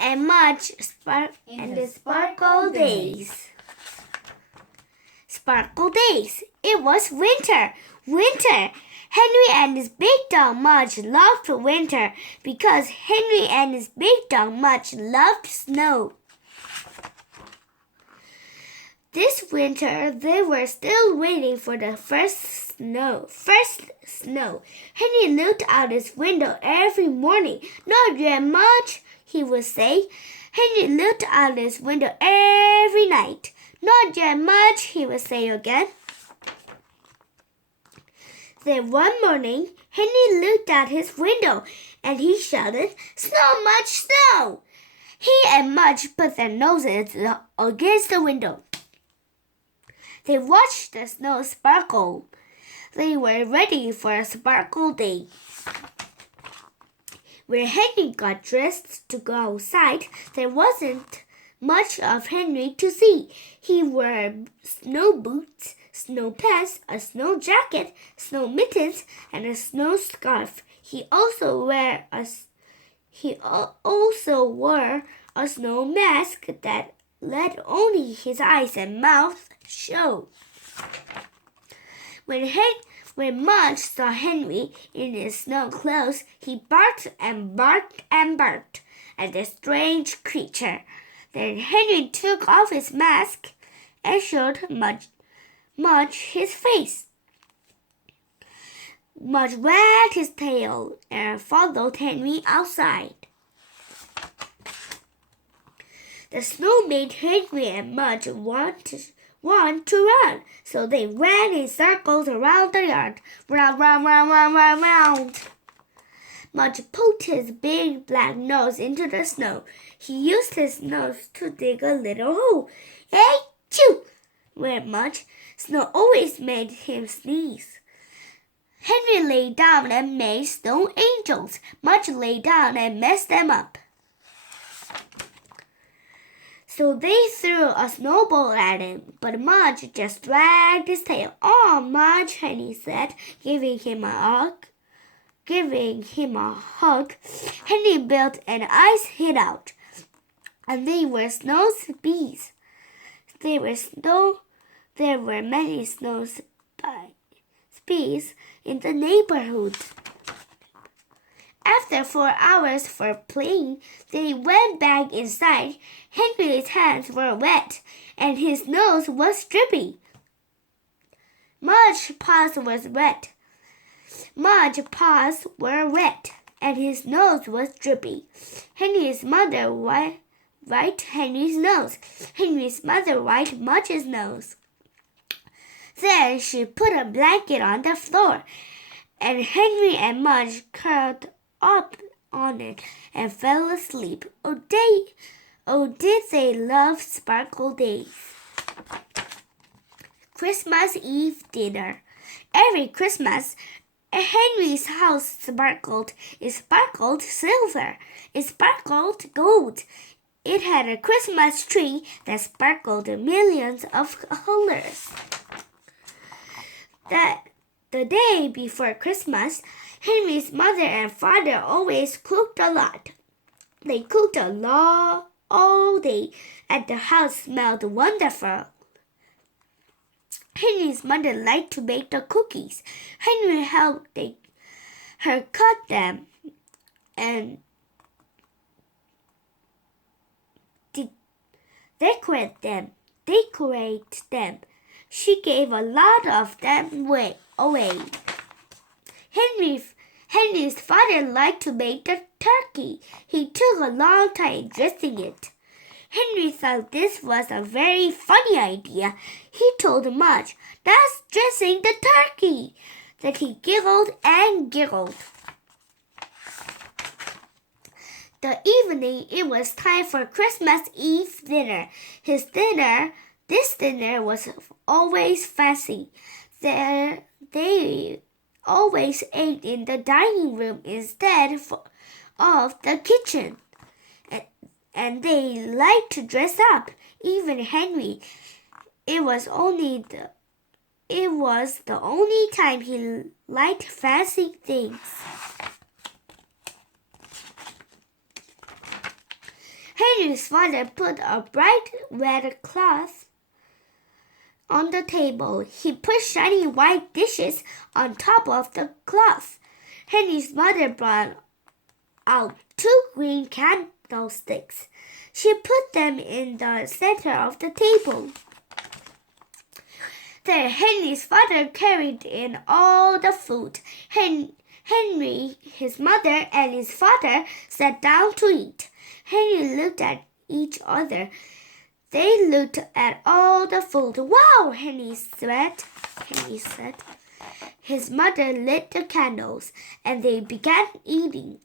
and Mudge and the Sparkle Days. Sparkle Days. It was winter. Winter. Henry and his big dog Mudge loved winter because Henry and his big dog Mudge loved snow. This winter, they were still waiting for the first snow. Henry looked out his window every morning. Not yet much, he would say. Henry looked out his window every night. Not yet much, he would say again. Then one morning, Henry looked out his window and he shouted, "Snow, Mudge, snow!" He and Mudge put their noses against the window. They watched the snow sparkle. They were ready for a sparkle day. When Henry got dressed to go outside, there wasn't much of Henry to see. He wore snow boots, snow pants, a snow jacket, snow mittens, and a snow scarf. He also wore a snow mask that let only his eyes and mouth show. When Mudge saw Henry in his snow clothes, he barked and barked and barked at the strange creature. Then Henry took off his mask and showed Mudge his face. Mudge wagged his tail and followed Henry outside. The snow made Henry and Mudge want to run, so they ran in circles around the yard. Round, round, round, round, round, round. Mudge poked his big black nose into the snow. He used his nose to dig a little hole. "Hey, choo!" went Mudge. Snow always made him sneeze. Henry lay down and made snow angels. Mudge lay down and messed them up. So they threw a snowball at him, but Mudge just dragged his tail. "Oh, Mudge," Henry said, giving him a hug. Henry built an ice hideout, and they were snow bees. There were many snow bees in the neighborhood. After 4 hours for playing, they went back inside. Henry's hands were wet, and his nose was drippy. Mudge's paws were wet, and his nose was drippy. Henry's mother wiped Henry's nose. Henry's mother wiped Mudge's nose. Then she put a blanket on the floor, and Henry and Mudge curled up on it and fell asleep. Oh, did they love Sparkle Days. Christmas Eve dinner. Every Christmas, Henry's house sparkled. It sparkled silver. It sparkled gold. It had a Christmas tree that sparkled millions of colors. The day before Christmas, Henry's mother and father always cooked a lot. They cooked a lot all day, and the house smelled wonderful. Henry's mother liked to bake the cookies. Henry helped her cut them and decorate them. She gave a lot of them away. Henry's father liked to bake the turkey. He took a long time dressing it. Henry thought this was a very funny idea. He told Mudge, "That's dressing the turkey." Then he giggled and giggled. The evening, it was time for Christmas Eve dinner. This dinner was always fancy. They always ate in the dining room instead of the kitchen. And they liked to dress up. Even Henry. It was the only time he liked fancy things. Henry's father put a bright red cloth on the table. He put shiny white dishes on top of the cloth. Henry's mother brought out 2 green candlesticks. She put them in the center of the table. Then Henry's father carried in all the food. Henry, his mother, and his father sat down to eat. Henry looked at each other. They looked at all the food. "Wow," Henry said. His mother lit the candles, and they began eating.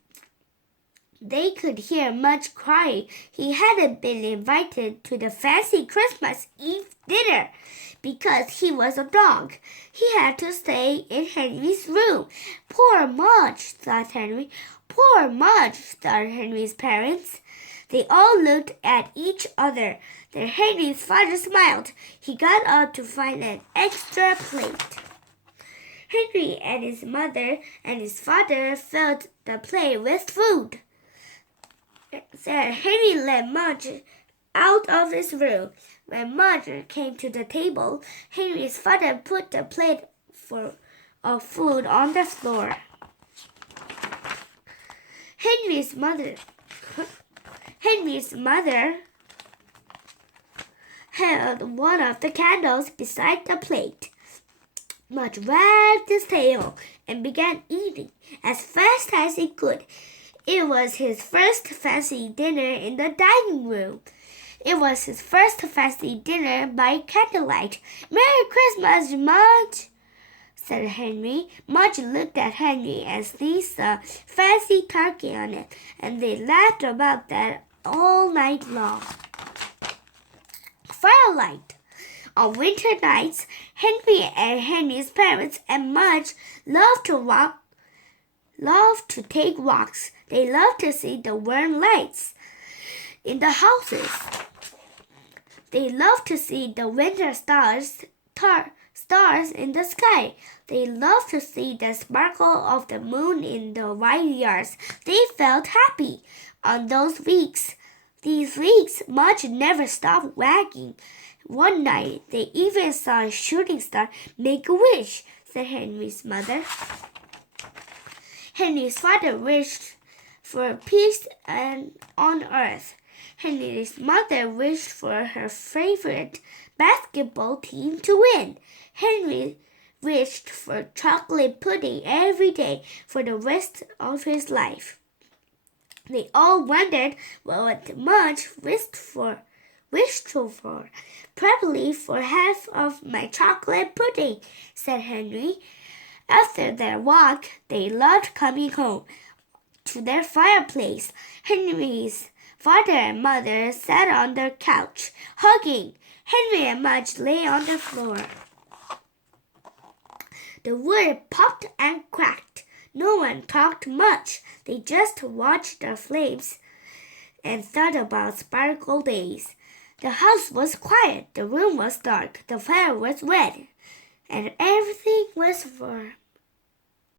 They could hear Mudge crying. He hadn't been invited to the fancy Christmas Eve dinner because he was a dog. He had to stay in Henry's room. "Poor Mudge," thought Henry. "Poor Mudge," thought Henry's parents. They all looked at each other. Then Henry's father smiled. He got up to find an extra plate. Henry and his mother and his father filled the plate with food. Then Henry let Mudge out of his room. When Mudge came to the table, Henry's father put the plate of food on the floor. Henry's mother held one of the candles beside the plate. Mudge wagged his tail and began eating as fast as he could. It was his first fancy dinner in the dining room. It was his first fancy dinner by candlelight. "Merry Christmas, Mudge," said Henry. Mudge looked at Henry and sneezed a fancy turkey on it, and they laughed about that all night long. Firelight. On winter nights, Henry and Henry's parents and Mudge loved to take walks. They loved to see the warm lights in the houses. They loved to see the winter stars in the sky. They loved to see the sparkle of the moon in the vineyards. They felt happy. On these weeks, Mudge never stopped wagging. One night, they even saw a shooting star make a wish, said Henry's mother. Henry's father wished for peace on earth. Henry's mother wished for her favorite basketball team to win. Henry wished for chocolate pudding every day for the rest of his life. They all wondered what Mudge wished for. "Probably for half of my chocolate pudding," said Henry. After their walk, they loved coming home to their fireplace. Henry's father and mother sat on the couch, hugging. Henry and Mudge lay on the floor. The wood popped and cracked. No one talked much. They just watched the flames and thought about sparkle days. The house was quiet. The room was dark. The fire was red. And everything was warm.